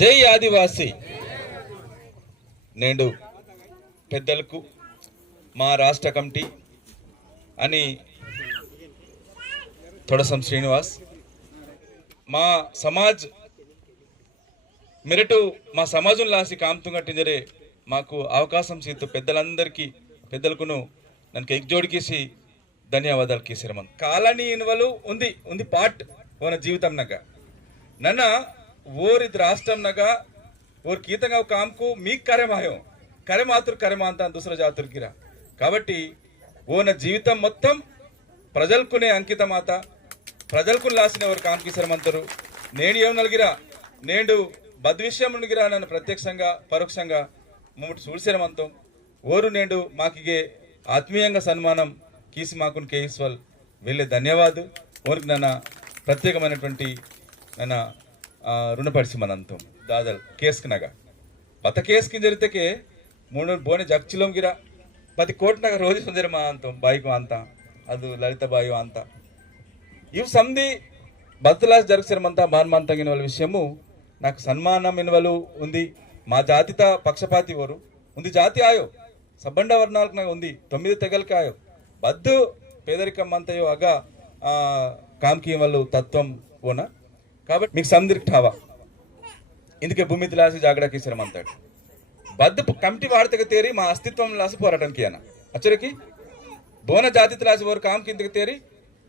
జై ఆదివాసి. నేడు పెద్దలకు మా రాష్ట్ర కమిటీ అని తొడసం శ్రీనివాస్ మా సమాజ్ మెరటు మా సమాజం లాసి కాంతుంగట్టింజరే మాకు అవకాశం సీతు పెద్దలందరికీ పెద్దలకును నన్ను ఎగ్జోడికేసి ధన్యవాదాలు కేసీరమన్ కాలనీ ఇన్వలు ఉంది ఉంది పార్ట్ మన జీవితం నగ నన్న ఓర్ ఇది రాష్ట్రం నగ ఓర్ కీతంగా కామ్కు మీకు కరెమాయం కరె కరెమాంత దుసర జాతుర్కిరా కాబట్టి ఓన జీవితం మొత్తం ప్రజలకునే అంకితమాత ప్రజలకు లాసిన ఎవరు కాంకిసరమంతరు నేను ఏం నలిగిరా? నేడు బద్విషయం నలిగిరా నన్ను ప్రత్యక్షంగా పరోక్షంగా మూడు సూడిశరమంతం ఓరు నేడు మాకిగే ఆత్మీయంగా సన్మానం కీసి మాకుని కేఎస్వల్ వెళ్ళే ధన్యవాదు. ఓరికి నన్న ప్రత్యేకమైనటువంటి నన్న ಋಣಪಡಿಸಿಮನಂತು కేసుకి జరిగితే మూడు ಕೇಸ್ಕಿನ ಜರಿತಕ್ಕೆ ಮೂನೂರು ಬೋಣೆ పది ಬತ್ತಿ రోజు సుందర మా అంతం ಬಾಯಿಗು అంత అది లలిత ಬಾಯು అంత. ఇవి సంధి బతులాస్ జరుగుసిరమంతా భానుమంతగిన వాళ్ళ విషయము నాకు సన్మానం ఇన్వలు ఉంది. మా జాతిత పక్షపాతి వారు ఉంది జాతి ఆయో. సబ్బండ వర్ణాలకు నాకు ఉంది. తొమ్మిది తెగలకి ఆయో. బద్దు పేదరికం అంతయో అగా కామ్కి వాళ్ళు తత్వం ఓనా? కాబట్టి మీకు సందిగ్ధావా ఇందుకే భూమి తిలాసి జాగడాకి అంతాడు బద్దు కమిటీ వాడతగ తేరి మా అస్తిత్వం లాసి పోరాటానికి అన్న అచ్చరికి బోన జాతి లాసి ఓరు కామ్ కిందకి తేరి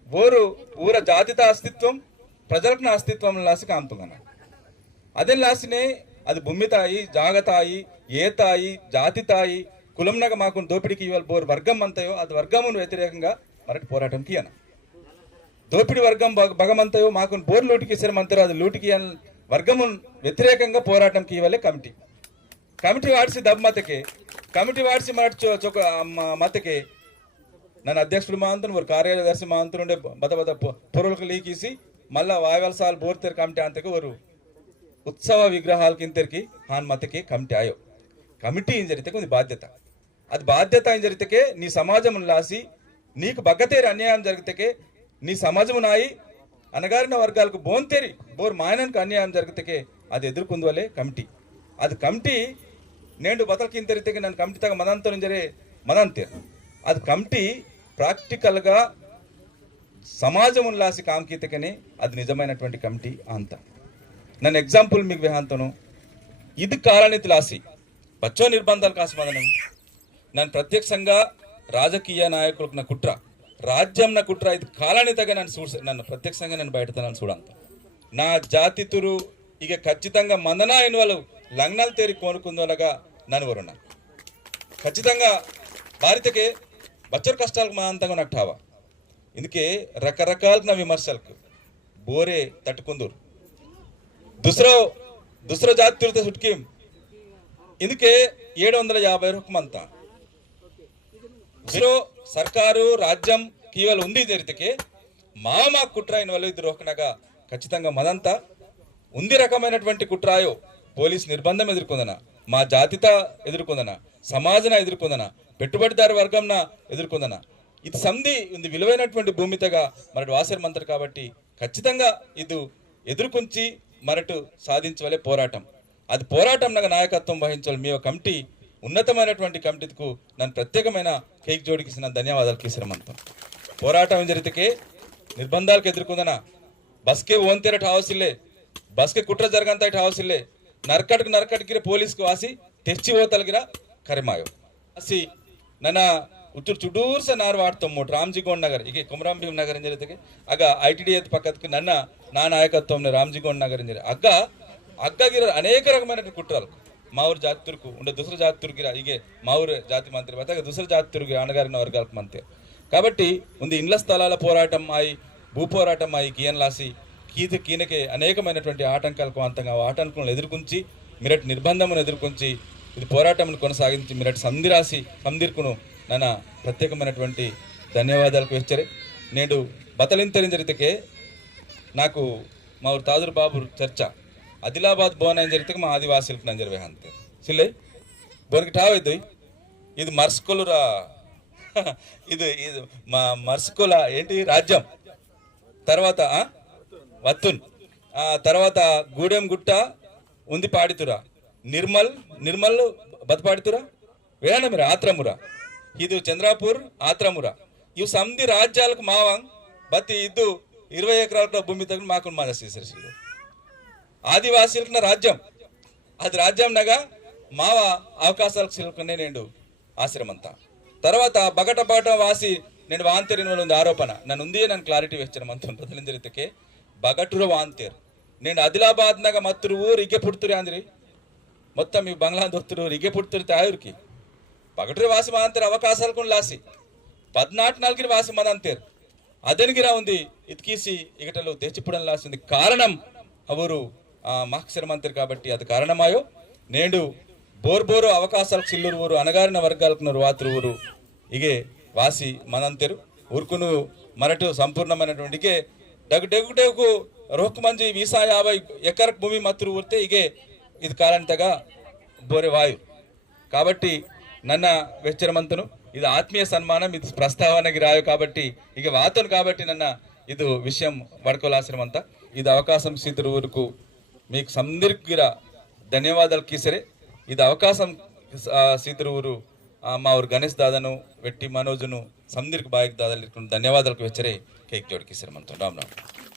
ఓరు ఊర జాతిత అస్తిత్వం ప్రజలకు నా అస్తిత్వం లాసి కామ్తుందన్న అదే లాసినే అది భూమి తాయి జాగతాయి ఏ తాయి జాతి తాయి కులంనగ మాకు దోపిడికి ఇవాళ బోరు వర్గం అంతయో అది వర్గమును వ్యతిరేకంగా మరటి పోరాటంకి అన్న దోపిడి వర్గం భగమంతయు మాకు బోర్ లూటికి శ్రమంతరాదు లూటికి వర్గము వ్యతిరేకంగా పోరాటంకి ఇవ్వలే కమిటీ. కమిటీ వాడిసి దబ్ మతకే కమిటీ వాడిసి చొక మతకే. నన్ను అధ్యక్షుడు మాంతను ఒక కార్యదర్శి మాంతుండే బద బద పొరలకు లీకేసి మళ్ళా వాయవలసాలు బోర్తెర్ కమిటీ అంతకు వరు ఉత్సవ విగ్రహాలకి ఇంతరికి హాన్ మతకి కమిటీ ఆయో. కమిటీ ఏం జరిగితే కొంది బాధ్యత. అది బాధ్యత ఏం జరిగితే నీ సమాజం లాసి నీకు బగ్గతేరు అన్యాయం జరిగితే నీ సమాజం నాయి అనగారిన వర్గాలకు బోంతేరి బోర్ మాయనానికి అన్యాయం జరిగితే అది ఎదుర్కొందువలే కమిటీ. అది కమిటీ నేను బతలకి తెరితే నన్ను కమిటీ తగ్గ మనంతో జరే మనంతే అది కమిటీ ప్రాక్టికల్గా సమాజం లాసి కాంకీతకనే అది నిజమైనటువంటి కమిటీ అంత. నన్ను ఎగ్జాంపుల్ మీకు విహాంతను. ఇది కారణితి లాసి బచ్చో నిర్బంధాలు కాసి మదనం నన్ను ప్రత్యక్షంగా రాజకీయ నాయకులకు నా కుట్ర. రాజ్యం నా కుట్ర ఇది కాలాన్ని తగ్గ నన్ను చూసి నన్ను ప్రత్యక్షంగా నేను బయటతనని చూడంత. నా జాతితురు ఇక ఖచ్చితంగా మందనా అయిన వాళ్ళు లంగ్నాలు తేరి కోనుకుందోలగా నన్ను వరుణ. ఖచ్చితంగా భారతకే బచ్చర్ కష్టాలకు మా అంతంగా నట్టావా? ఇందుకే రకరకాల విమర్శలకు బోరే తట్టుకుందూరు. దుసరో దుసరో జాతి తిరితే సుట్కీం. ఇందుకే ఏడు వందల యాభై రూపమంత దుసరో సర్కారు రాజ్యం కీవలు ఉంది జరిగితే మా మా కుట్ర అయిన వాళ్ళు ఇద్దరు ఒకనగా ఖచ్చితంగా మదంతా ఉంది రకమైనటువంటి కుట్రాయో పోలీస్ నిర్బంధం ఎదుర్కొందన మా జాతిత ఎదుర్కొందన సమాజన ఎదుర్కొందన పెట్టుబడిదారు వర్గంన ఎదుర్కొందన? ఇది సంధి ఇది విలువైనటువంటి భూమితగా మరటి వాసర్ మంత్రి కాబట్టి ఖచ్చితంగా ఇది ఎదుర్కొంచి మరటు సాధించవలే పోరాటం. అది పోరాటం నాకు నాయకత్వం వహించాలి మీ కమిటీ ఉన్నతమైనటువంటి కమిటీకు నన్ను ప్రత్యేకమైన కేక్ జోడికిసిన ధన్యవాదాలు కీసరమంతం పోరాటం జరిగితే నిర్బంధాలకు ఎదుర్కొందన బస్కే ఓంతేరట అవసిలే బస్కే కుట్ర జరగంత అవసిలే నర్కటకు నర్కటికి పోలీసుకు వాసి తెచ్చి ఓతలిగిన కరిమాయం. వాసి నన్న ఉత్తురు చుడూర్స నారు వాడతాం మూడు రామ్జీగోండ్ నగర్. ఇక కుమరాం భీం నగరం జరిగితే అగ ఐటీడీఏ పక్కకి నన్న నా నాయకత్వం రామ్జీగోండ్ నగరం జరిగింది అగ్గ అగ్గగిర అనేక రకమైన కుట్రలు మా ఊరు జాతి ఉండే దుసర జాతి ఇగే మా ఊరు జాతి మంత్రి బతక దుసర జాతి తురుగు అణగారిన వర్గాలకు మంత్రి. కాబట్టి ఉంది ఇండ్ల స్థలాల పోరాటం అయి భూ పోరాటం అయి కీయన్లాసి కీత కీనకే అనేకమైనటువంటి ఆటంకాలకు అంతంగా ఆటంకులను ఎదుర్కొంచి మిరటి నిర్బంధమును ఎదుర్కొంచి ఇది పోరాటమును కొనసాగించి మిరటి సంధిరాసి సంధిర్కును నన్న ప్రత్యేకమైనటువంటి ధన్యవాదాలకు ఇచ్చరే నేడు బతలింతరించరితకే నాకు మా ఊరు తాదురు బాబు చర్చ. ఆదిలాబాద్ బోన్ అని జరిగితే మా ఆదివాసులకు నేను జరివే అంతే సిల్లే బోనికి ఠావ్ ఇది ఇది మర్స్కొలురా ఇది ఇది మా మర్స్కొల ఏంటి రాజ్యం తర్వాత ఆ? వత్తున్ ఆ తర్వాత గూడెం గుట్ట ఉంది ಪಾಡಿತುರ ನಿರ್ಮಲ್ ನಿರ್ಮಲ್ ಬದ್ ಪಾಡಿತುರ వేణమిర ఆత్రముర ఇది చంద్రాపూర్ ఆత్రముర ఇవి సమిది రాజ్యాలకు మావాంగ్ బతి ఇద్దు ఇరవై ఎకరాల భూమి తగిన మాకు మా శ్రీశైలం ఆదివాసీలకున్న రాజ్యం. అది రాజ్యంనగా మావ అవకాశాలకు సిలుకునే నేను ఆశ్రమంతా తర్వాత బగట వాసి నేను వాంతేరిన వాళ్ళు ఉంది ఆరోపణ. నన్ను ఉంది నన్ను క్లారిటీ వచ్చిన మంత్రం బదిలిందరితకే బగటుర వాంతేర్. నేను ఆదిలాబాద్ నగ మత్తురు ఊరు పుడుతురు అందరి. మొత్తం ఈ బంగ్లా దొత్తురు పుడుతురు తాయూరికి. పగటురు వాసి మనంతర అవకాశాలకు లాసి. పద్నాటి నాలుగు వాసి మనంతేరు అదనిగిరా ఉంది ఇతికీసి ఇగటలు తెచ్చిపుడం లాసింది కారణం అవరు మహక్షరమంతరి కాబట్టి అది కారణమాయో నేడు బోర్బోరు అవకాశాలకు సిల్లురువురు అనగారిన వర్గాలకు వాతురువురు ఇగే వాసి మనంతెరు ఉరుకును మరటు సంపూర్ణమైనటువంటికే డగు డెగు డెగు రోక్ మంజి వీసా యాభై ఎకర భూమి మత్తురు ఊరితే ఇగే ఇది కారణంతగా బోరే వాయు. కాబట్టి నన్న వెచ్చరమంతును ఇది ఆత్మీయ సన్మానం ఇది ప్రస్తావనకి రాయు కాబట్టి ఇక వాతను కాబట్టి నన్న ఇది విషయం వడకోలాశ్రమంతా ఇది అవకాశం సీతురు ఊరుకు మీకు సందరికిరా ధన్యవాదాలు కీసరే ఇది అవకాశం సీతురు ఊరు ఆ, మా ఊరు గణేష్ దాదాను వెట్టి మనోజును సందరికి బాయక్ దాదాలు ధన్యవాదాలకు వెచ్చరే కేక్ జోడికి శ్రీమంతం రామ్ రామ్